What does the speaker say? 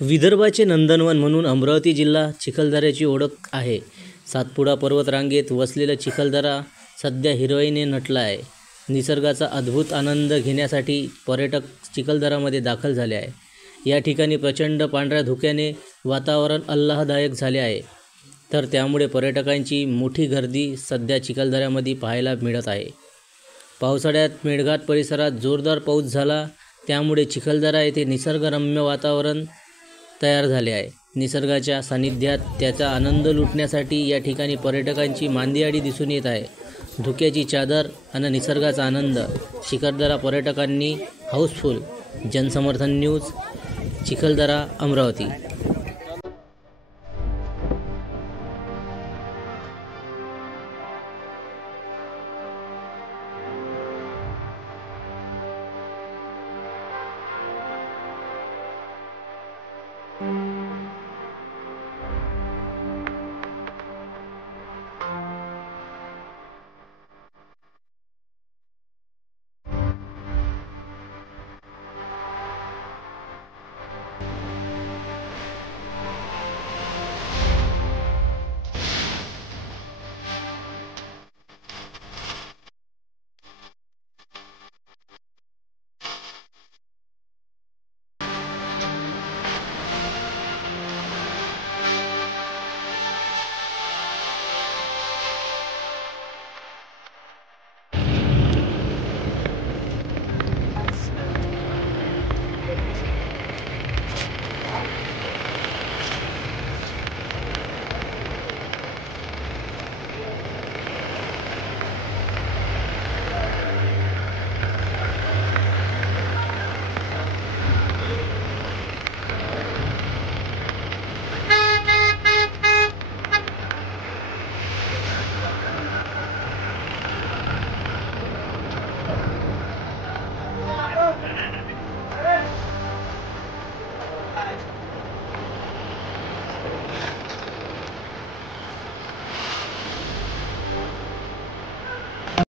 विदर्भाचे नंदनवन म्हणून अमरावती जिल्हा चिखलदऱ्याची ओळख आहे. सातपुडा पर्वतरांगेत वसलेला चिखलदरा सध्या हिरवाईने नटला आहे. निसर्गाचा अद्भुत आनंद घेण्यासाठी पर्यटक चिखलदरामध्ये दाखल झाले आहे. या ठिकाणी प्रचंड पांढऱ्या धुक्याने वातावरण आल्हाददायक झाले आहे. तर त्यामुळे पर्यटकांची मोठी गर्दी सध्या चिखलदऱ्यामध्ये पाहायला मिळत आहे. पावसाळ्यात मेळघाट परिसरात जोरदार पाऊस झाला, त्यामुळे चिखलदरा येथे निसर्गरम्य वातावरण तयार झाले आहे. निसर्गाच्या सानिध्यात त्याचा आनंद लुटण्यासाठी या ठिकाणी पर्यटकांची मांदियाळी दिसून येत आहे. धुक्याची चादर आणि निसर्गाचा आनंद, चिखलदरा पर्यटकांनी हाऊसफुल. जनसमर्थन news, Chikhaldara, Amravati. Thank you.